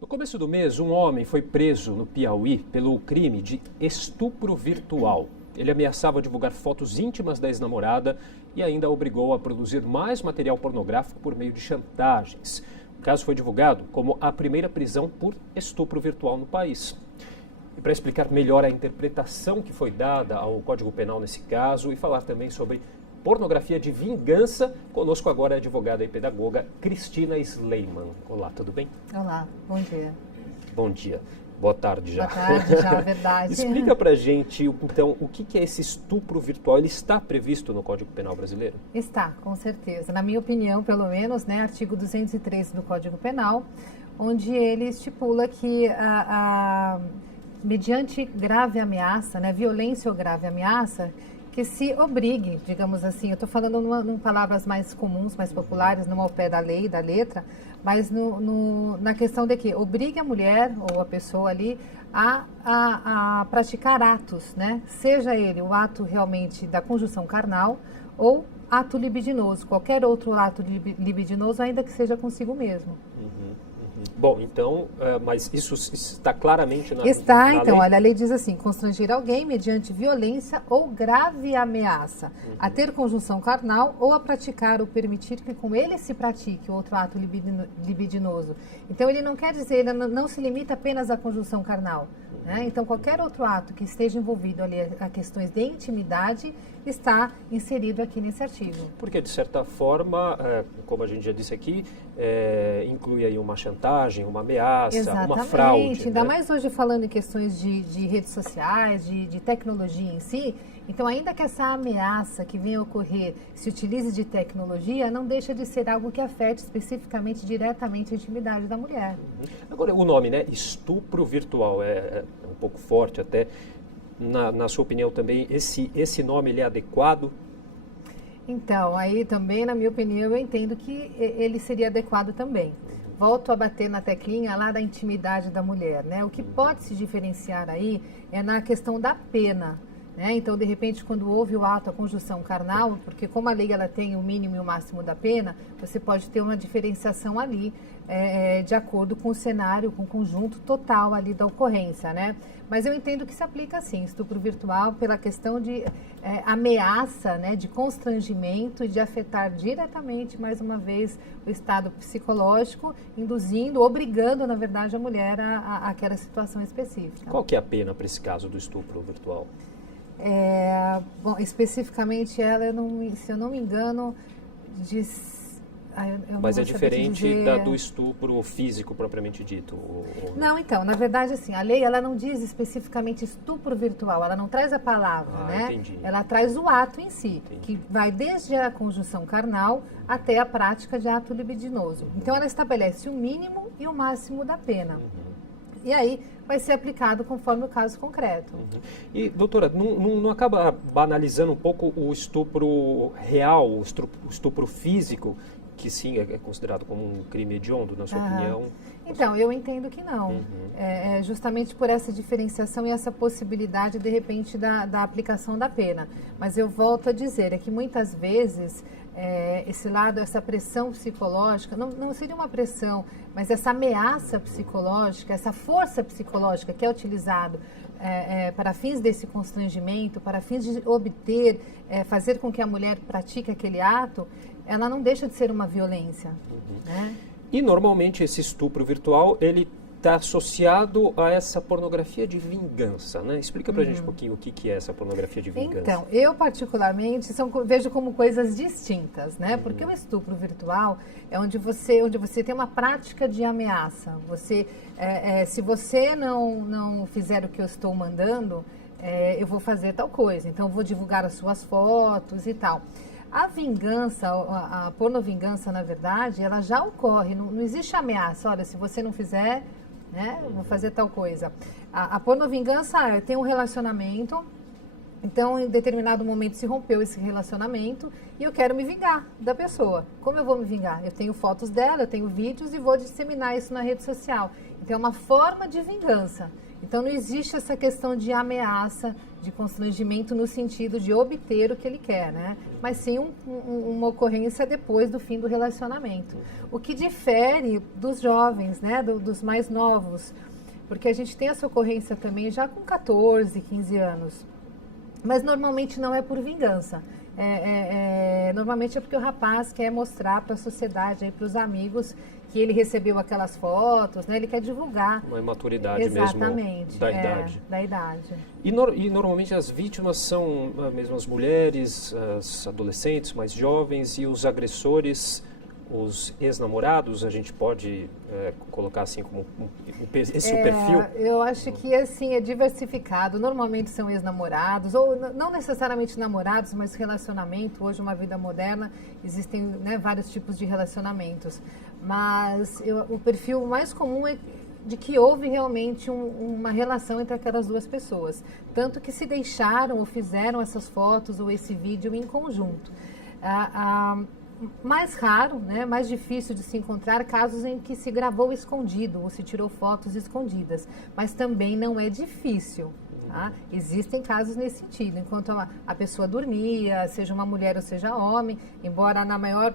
No começo do mês, um homem foi preso no Piauí pelo crime de estupro virtual. Ele ameaçava divulgar fotos íntimas da ex-namorada e ainda a obrigou a produzir mais material pornográfico por meio de chantagens. O caso foi divulgado como a primeira prisão por estupro virtual no país. E para explicar melhor a interpretação que foi dada ao Código Penal nesse caso e falar também sobre pornografia de vingança, conosco agora a advogada e pedagoga Cristina Sleiman. Olá, tudo bem? Olá, bom dia. Bom dia. Boa tarde já. Boa tarde já, verdade. Explica pra gente, então, o que é esse estupro virtual? Ele está previsto no Código Penal brasileiro? Está, com certeza. Na minha opinião, pelo menos, né, artigo 203 do Código Penal, onde ele estipula que mediante grave ameaça, né, violência ou grave ameaça, que se obrigue, digamos assim, eu estou falando em palavras mais comuns, mais populares, não ao pé da lei, da letra, mas na questão de que obrigue a mulher ou a pessoa ali a praticar atos, né? Seja ele o ato realmente da conjunção carnal ou ato libidinoso, qualquer outro ato libidinoso, ainda que seja consigo mesmo. Bom, então, mas isso está claramente na Está, na então, lei? olha, a lei diz assim, constranger alguém mediante violência ou grave ameaça a ter conjunção carnal ou a praticar ou permitir que com ele se pratique outro ato libidinoso. Então, ele não quer dizer, ele não se limita apenas à conjunção carnal, né? Então, qualquer outro ato que esteja envolvido ali a questões de intimidade está inserido aqui nesse artigo. Porque, de certa forma, como a gente já disse aqui, inclui aí uma chantagem, uma ameaça, Exatamente. uma fraude. Ainda né? mais hoje falando em questões de redes sociais, de tecnologia em si. Então, ainda que essa ameaça que venha a ocorrer se utilize de tecnologia, não deixa de ser algo que afete especificamente, diretamente a intimidade da mulher. Agora, o nome, né? Estupro virtual, é um pouco forte até. Na sua opinião também, esse nome ele é adequado? Então, aí também, na minha opinião, eu entendo que ele seria adequado também. Volto a bater na teclinha lá da intimidade da mulher, né? O que pode se diferenciar aí é na questão da pena, né? Então, de repente, quando houve o ato, a conjunção carnal, porque como a lei ela tem o mínimo e o máximo da pena, você pode ter uma diferenciação ali de acordo com o cenário, com o conjunto total ali da ocorrência, né? Mas eu entendo que se aplica sim, estupro virtual, pela questão de ameaça, né, de constrangimento e de afetar diretamente, mais uma vez, o estado psicológico, induzindo, obrigando, na verdade, a mulher a aquela situação específica. Qual que é a pena para esse caso do estupro virtual? Bom, especificamente ela, se eu não me engano, diz... eu Mas não é vou saber te diferente dizer. do estupro físico propriamente dito? Não, então, na verdade, assim, a lei ela não diz especificamente estupro virtual, ela não traz a palavra, né? Entendi. Ela traz o ato em si, Entendi. que vai desde a conjunção carnal até a prática de ato libidinoso. Então, ela estabelece o mínimo e o máximo da pena. E aí vai ser aplicado conforme o caso concreto. E, doutora, não acaba banalizando um pouco o estupro real, o estupro físico, que sim é considerado como um crime hediondo, na sua opinião? Então, eu entendo que não. Justamente por essa diferenciação e essa possibilidade, de repente, da aplicação da pena. Mas eu volto a dizer, é que muitas vezes esse lado, essa pressão psicológica, não seria uma pressão, mas essa ameaça psicológica, essa força psicológica que é utilizado para fins desse constrangimento, para fins de obter, fazer com que a mulher pratique aquele ato, ela não deixa de ser uma violência, né? E normalmente esse estupro virtual, ele está associado a essa pornografia de vingança, né? Explica pra gente um pouquinho o que é essa pornografia de vingança. Então, eu particularmente vejo como coisas distintas, né? Porque o estupro virtual é onde você tem uma prática de ameaça. Se você não fizer o que eu estou mandando, eu vou fazer tal coisa. Então, eu vou divulgar as suas fotos e tal. A vingança, a pornovingança, na verdade, ela já ocorre, não existe ameaça. Olha, se você não fizer, né, eu vou fazer tal coisa. A pornovingança tem um relacionamento, então em determinado momento se rompeu esse relacionamento e eu quero me vingar da pessoa. Como eu vou me vingar? Eu tenho fotos dela, eu tenho vídeos e vou disseminar isso na rede social. Então é uma forma de vingança. Então não existe essa questão de ameaça, de constrangimento no sentido de obter o que ele quer, né? Mas sim uma ocorrência depois do fim do relacionamento. O que difere dos jovens, né? Dos mais novos, porque a gente tem essa ocorrência também já com 14, 15 anos. Mas normalmente não é por vingança. Normalmente é porque o rapaz quer mostrar para a sociedade, para os amigos, que ele recebeu aquelas fotos, né? Ele quer divulgar. Uma imaturidade exatamente, mesmo da idade. Da idade. E normalmente as vítimas são mesmo as mulheres, as adolescentes mais jovens, e os agressores, os ex-namorados, a gente pode colocar assim como esse o perfil? Eu acho que assim é diversificado. Normalmente são ex-namorados, ou não necessariamente namorados, mas relacionamento. Hoje, uma vida moderna, existem, né, vários tipos de relacionamentos. Mas o perfil mais comum é de que houve realmente uma relação entre aquelas duas pessoas. Tanto que se deixaram ou fizeram essas fotos ou esse vídeo em conjunto. Mais raro, né, mais difícil de se encontrar casos em que se gravou escondido ou se tirou fotos escondidas, mas também não é difícil. Tá? Existem casos nesse sentido, enquanto a pessoa dormia, seja uma mulher ou seja homem, embora na maior,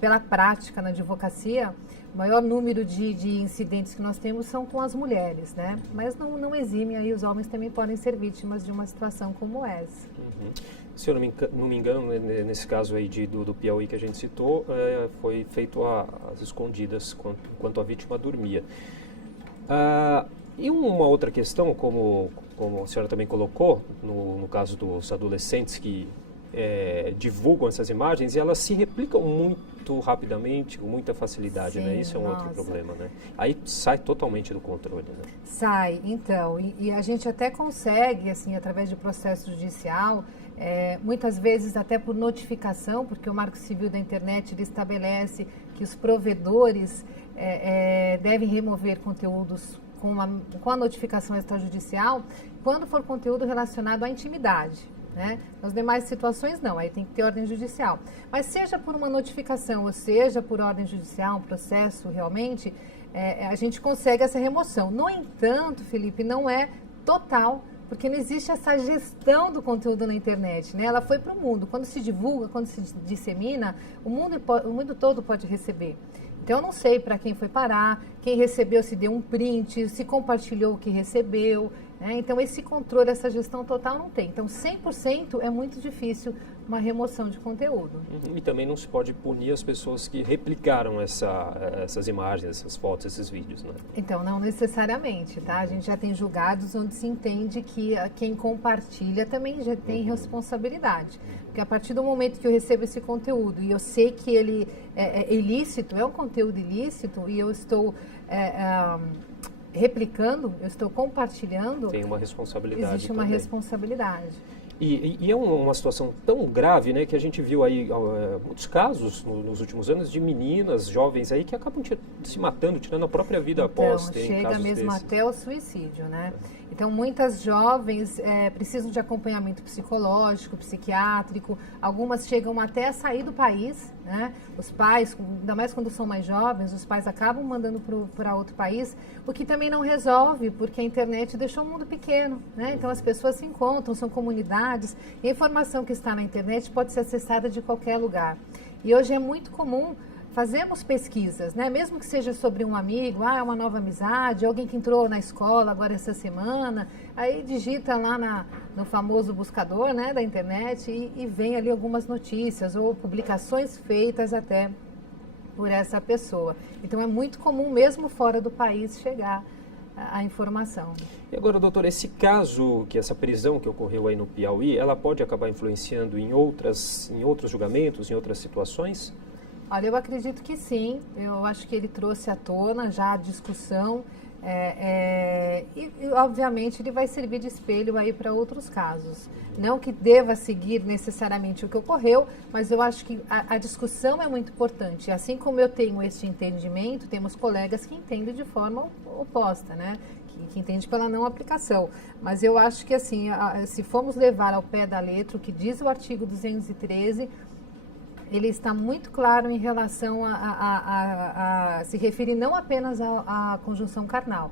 pela prática na advocacia, o maior número de incidentes que nós temos são com as mulheres, né? Mas não exime, aí os homens também podem ser vítimas de uma situação como essa. Uhum. Se eu não me engano, nesse caso aí do Piauí que a gente citou, foi feito às escondidas, enquanto a vítima dormia. E uma outra questão, como a senhora também colocou, no caso dos adolescentes que divulgam essas imagens, e elas se replicam muito rapidamente, com muita facilidade, sim, né? Isso é um outro problema, né? Aí sai totalmente do controle, né? Sai, então, e a gente até consegue, assim, através de processo judicial, muitas vezes até por notificação, porque o Marco Civil da Internet ele estabelece que os provedores devem remover conteúdos com a notificação extrajudicial, quando for conteúdo relacionado à intimidade. Né? Nas demais situações não, aí tem que ter ordem judicial. Mas seja por uma notificação ou seja por ordem judicial, um processo realmente, a gente consegue essa remoção. No entanto, Felipe, não é total, porque não existe essa gestão do conteúdo na internet, né? Ela foi para o mundo. Quando se divulga, quando se dissemina, o mundo todo pode receber. Então, eu não sei para quem foi parar, quem recebeu, se deu um print, se compartilhou o que recebeu. Né? Então, esse controle, essa gestão total não tem. Então, 100% é muito difícil uma remoção de conteúdo. E também não se pode punir as pessoas que replicaram essas imagens, essas fotos, esses vídeos, né? Então, não necessariamente, tá? A gente já tem julgados onde se entende que quem compartilha também já tem responsabilidade. Porque a partir do momento que eu recebo esse conteúdo e eu sei que ele é ilícito, é um conteúdo ilícito, e eu estou replicando, eu estou compartilhando... Tem uma responsabilidade. Existe uma responsabilidade. E é uma situação tão grave, né, que a gente viu aí muitos casos nos últimos anos de meninas, jovens aí, que acabam se matando, tirando a própria vida após ter chega casos mesmo desses. Até o suicídio, né? Então, muitas jovens precisam de acompanhamento psicológico, psiquiátrico, algumas chegam até a sair do país, né? Os pais, ainda mais quando são mais jovens, os pais acabam mandando para outro país, o que também não resolve, porque a internet deixou o mundo pequeno, né? Então, as pessoas se encontram, são comunidades, e a informação que está na internet pode ser acessada de qualquer lugar. E hoje é muito comum fazemos pesquisas, né? Mesmo que seja sobre um amigo, uma nova amizade, alguém que entrou na escola agora essa semana, aí digita lá no famoso buscador, né, da internet e vem ali algumas notícias ou publicações feitas até por essa pessoa. Então é muito comum, mesmo fora do país, chegar a informação. E agora, doutor, esse caso, essa prisão que ocorreu aí no Piauí, ela pode acabar influenciando em outros julgamentos, em outras situações? Olha, eu acredito que sim. Eu acho que ele trouxe à tona já a discussão e, obviamente, ele vai servir de espelho aí para outros casos. Não que deva seguir necessariamente o que ocorreu, mas eu acho que a discussão é muito importante. Assim como eu tenho este entendimento, temos colegas que entendem de forma oposta, né? Que entende pela não aplicação. Mas eu acho que, assim, se formos levar ao pé da letra o que diz o artigo 213, ele está muito claro em relação a se referir não apenas à conjunção carnal,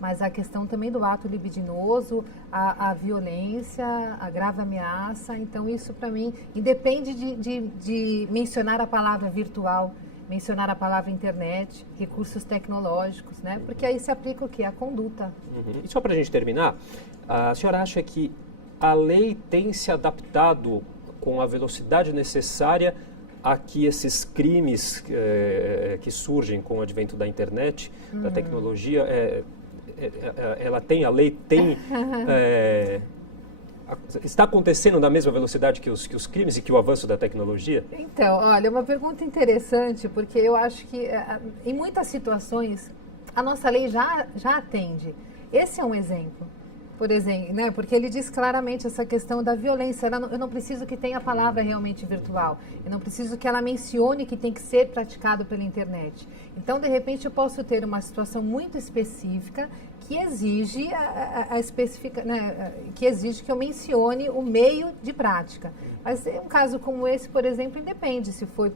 mas a questão também do ato libidinoso, a violência, a grave ameaça. Então, isso para mim independe de mencionar a palavra virtual, mencionar a palavra internet, recursos tecnológicos, né? Porque aí se aplica o quê? A conduta. E só para a gente terminar, a senhora acha que a lei tem se adaptado com a velocidade necessária a que esses crimes que surgem com o advento da internet, da tecnologia, a lei tem... está acontecendo na mesma velocidade que os crimes e que o avanço da tecnologia? Então, olha, uma pergunta interessante, porque eu acho que em muitas situações a nossa lei já atende. Esse é um exemplo. Por exemplo, né, porque ele diz claramente essa questão da violência. Eu não preciso que tenha a palavra realmente virtual. Eu não preciso que ela mencione que tem que ser praticado pela internet. Então, de repente, eu posso ter uma situação muito específica que exige que exige que eu mencione o meio de prática. Mas em um caso como esse, por exemplo, independe se foi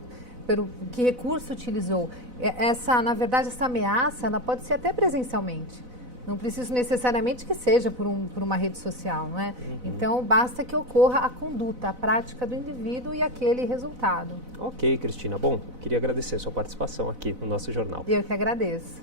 pelo que recurso utilizou. Na verdade, essa ameaça, ela pode ser até presencialmente. Não preciso necessariamente que seja por uma rede social, não é? Então, basta que ocorra a conduta, a prática do indivíduo e aquele resultado. Ok, Cristina. Bom, queria agradecer a sua participação aqui no nosso jornal. Eu que agradeço.